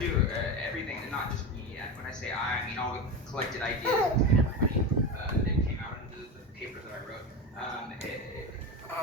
do everything, and not just me. And when I say I mean all the collected ideas between everybody that came out in the paper that I wrote.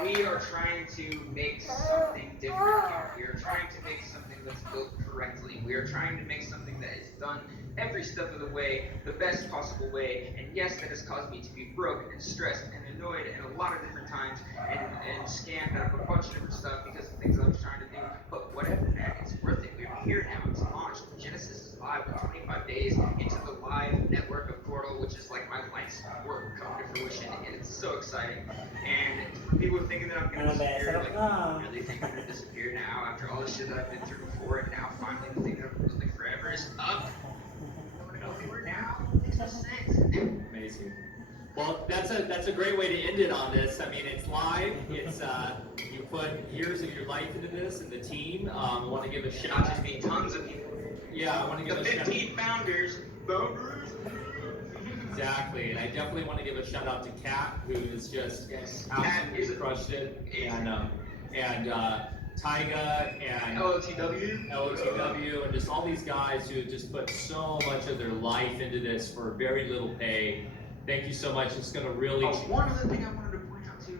We are trying to make something different here. We are trying to make something that's built correctly. We are trying to make something that is done every step of the way, the best possible way. And yes, that has caused me to be broke and stressed and annoyed and a lot of different times and scammed out of a bunch of different stuff because of things I was trying to do. But whatever, man, it's worth it. We're here now. It's launched. Genesis is live. We're 25 days into the live network of Portal, which is like my life's work coming to fruition, and it's so exciting. And for people thinking that I'm gonna disappear, like you really think I'm gonna disappear now after all the shit that I've been through before, and now finally the thing that I've been building forever is up. I wanna go anywhere now. It makes no sense. Amazing. Well, that's a great way to end it on this. I mean, it's live. It's you put years of your life into this, and the team. I want to give a shout Not just me, tons of people. Yeah, I want to give the a 15 founders. Exactly, and I definitely want to give a shout out to Kat, who is just absolutely crushed it, and Tyga and LOTW, and just all these guys who just put so much of their life into this for very little pay. Thank you so much. It's going to really. One other thing I wanted to point out too.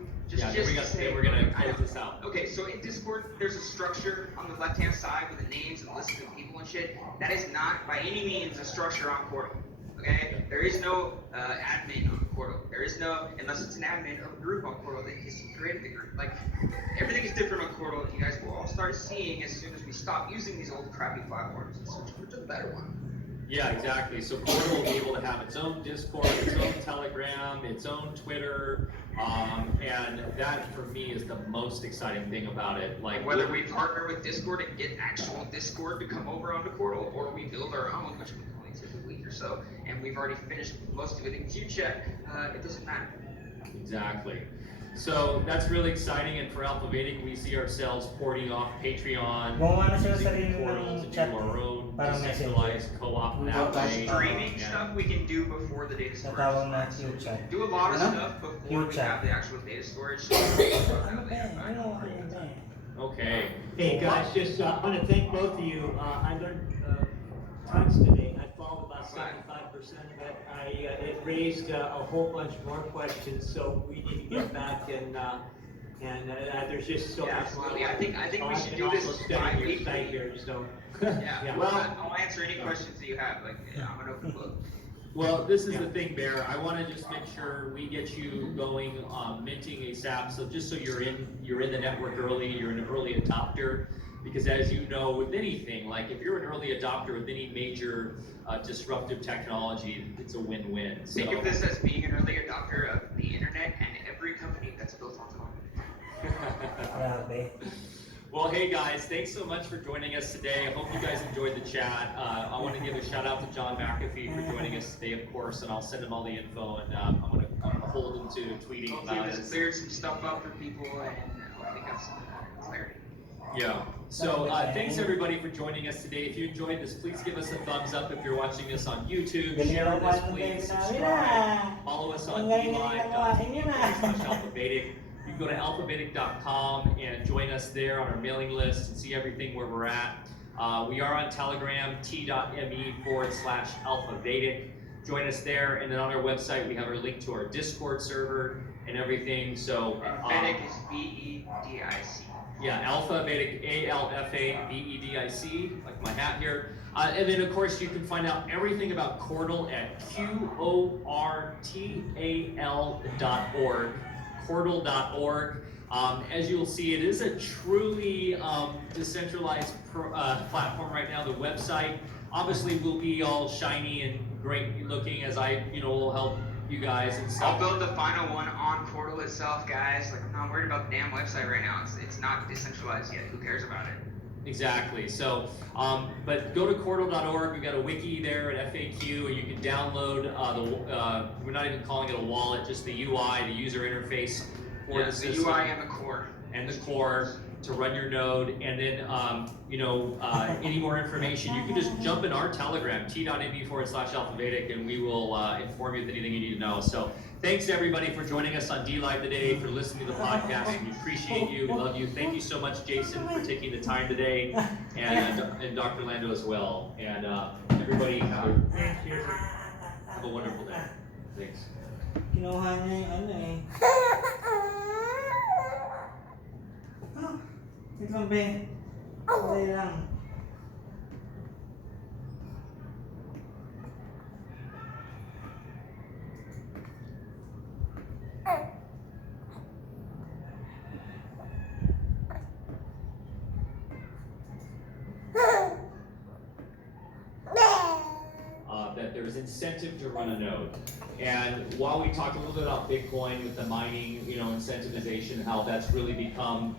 We're going to close this out. Okay, so in Discord, there's a structure on the left-hand side with the names and lists of people and shit. That is not by any means a structure on Portal. Okay, there is no admin on Portal. There is no, unless it's an admin of a group on Portal that has created the group. Like, everything is different on Portal. You guys will all start seeing as soon as we stop using these old crappy platforms and switch over to the better one. Yeah, exactly. So Portal will be able to have its own Discord, its own Telegram, its own Twitter, and that for me is the most exciting thing about it. Like whether we partner with Discord and get actual Discord to come over onto Portal, or we build our own, which we can only take a week or so, and we've already finished most of it in QChat, it doesn't matter. Exactly. So that's really exciting, and for Alpha Vedic, we see ourselves porting off Patreon, using Portal to do our own decentralized co-op that way. Streaming stuff we can do before the data storage. Do a lot of stuff before we have the actual data storage. Okay. Hey guys, just I want to thank both of you. I learned tons today. I followed about 75% of it. It raised a whole bunch more questions, so we need to get back and there's just so much. Absolutely. I think we should do this bi-weekly here. So yeah. Well, I'll answer any questions that you have. Like, I'm an open book. Well, this is the thing, Bear. I want to just make sure we get you going, minting ASAP. So just so you're in the network early, you're an early adopter. Because as you know, with anything, like if you're an early adopter with any major disruptive technology, it's a win-win. So, think of this as being an early adopter of the internet and every company that's built on top of it. Well, hey guys, thanks so much for joining us today. I hope you guys enjoyed the chat. I want to give a shout out to John McAfee for joining us today, of course, and I'll send him all the info, and I'm gonna hold him to tweeting about it. Cleared some stuff up for people, and hopefully got some clarity. Yeah. So thanks everybody for joining us today. If you enjoyed this, please give us a thumbs up. If you're watching this on YouTube, share this, please subscribe. Follow us on DLive.tv/AlphaVedic. You can go to alphavedic.com and join us there on our mailing list and see everything where we're at. We are on Telegram, t.me/AlphaVedic. Join us there, and then on our website we have our link to our Discord server and everything. So Vedic is VEDIC. Yeah, Alpha Vedic, ALPHAVEDIC, like my hat here. And then, of course, you can find out everything about Chordal at QORTAL.org, Chordal.org. As you'll see, it is a truly decentralized platform right now. The website obviously will be all shiny and great looking as will help you guys and stuff. I'll build the final one on Portal itself, guys. Like, I'm not worried about the damn website right now. It's not decentralized yet. Who cares about it? Exactly. So, but go to Chordal.org. We've got a wiki there at FAQ, and you can download we're not even calling it a wallet, just the UI, the user interface for the system. The UI and the core. And the core to run your node, and then any more information, you can just jump in our Telegram, t.me/AlphaVedic, and we will inform you of anything you need to know. So thanks everybody for joining us on D Live today, for listening to the podcast. We appreciate you. We love you. Thank you so much, Jason, for taking the time today, and Dr. Lando as well. And everybody have a wonderful day. Thanks. Kinuha niya yung ano eh. Wait lang, be. Sandali lang. That there's incentive to run a node. And while we talked a little bit about Bitcoin with the mining, incentivization, how that's really become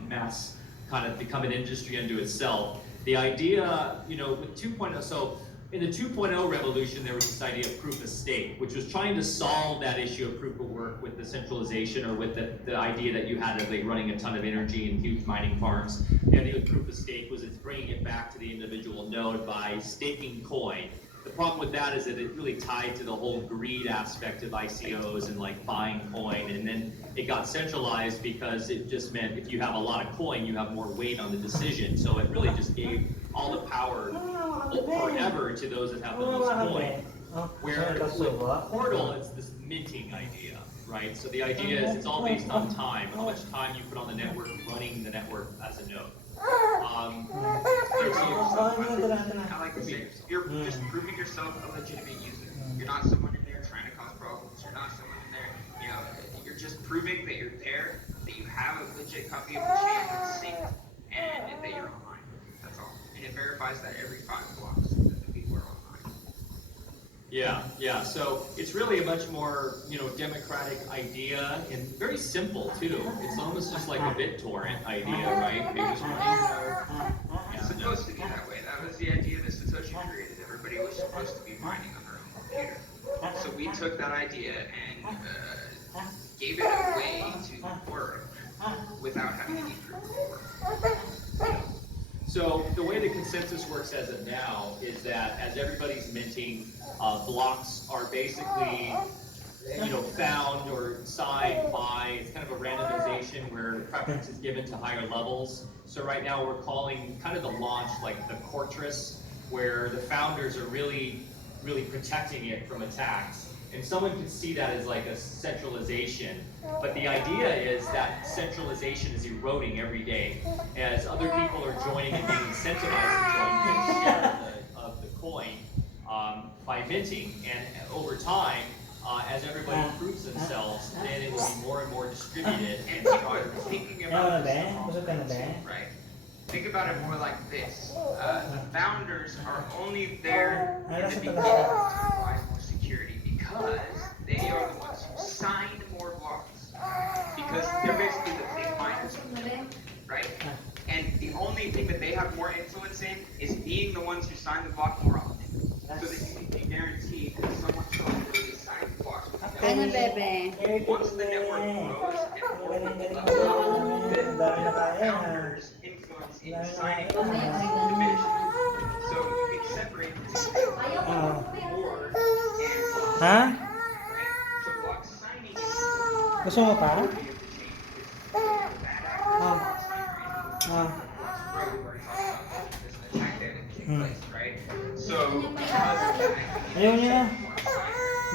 become an industry unto itself, the idea, with 2.0, so in the 2.0 revolution, there was this idea of proof of stake, which was trying to solve that issue of proof of work with the centralization, or with the idea that you had of running a ton of energy in huge mining farms. The idea of proof of stake was it's bringing it back to the individual node by staking coin. The problem with that is that it really tied to the whole greed aspect of ICOs and buying coin, and then it got centralized because it just meant if you have a lot of coin, you have more weight on the decision. So it really just gave all the power forever to those that have the most coin. Where with Portal, it's this minting idea, right? So the idea is it's all based on time, how much time you put on the network, running the network as a node. I like to say, you're just proving yourself a legitimate user. You're not someone in there trying to cause problems. You're not someone in there, you're just proving that you're there, that you have a legit copy of the chain that's synced, and that you're online. That's all. And it verifies that every 5 blocks that the people are online. Yeah. So it's really a much more, democratic idea, and very simple too. It's almost just like a BitTorrent idea, right? They just It's supposed to be that way. That was the idea that Satoshi created. Everybody was supposed to be mining on their own computer. So we took that idea and gave it a way to work without having any proof of work. So the way the consensus works as of now is that as everybody's minting, blocks are basically, found or signed by, it's kind of a randomization where preference is given to higher levels. So right now we're calling kind of the launch like the Fortress, where the founders are really protecting it from attacks. And someone could see that as like a centralization. But the idea is that centralization is eroding every day. As other people are joining and being incentivized to join their share of the coin by minting. And over time, as everybody proves themselves, then it will be more and more distributed. And people are thinking about this, right? Think about it more like this. The founders are only there in the beginning to provide more security because they are the ones who signed more blocks. Because they're basically the big miners, right? And the only thing that they have more influence in is being the ones who sign the block more often. So that you can be guaranteed that someone's going to really sign the blocks. Once the network grows and more people level, then the founders' influence in signing diminishes. So you can separate the two. Or and right? So block signing Gusto mo pa? Right? So Ayaw niya.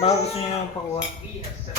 Baka gusto niya ng pakuha. we have set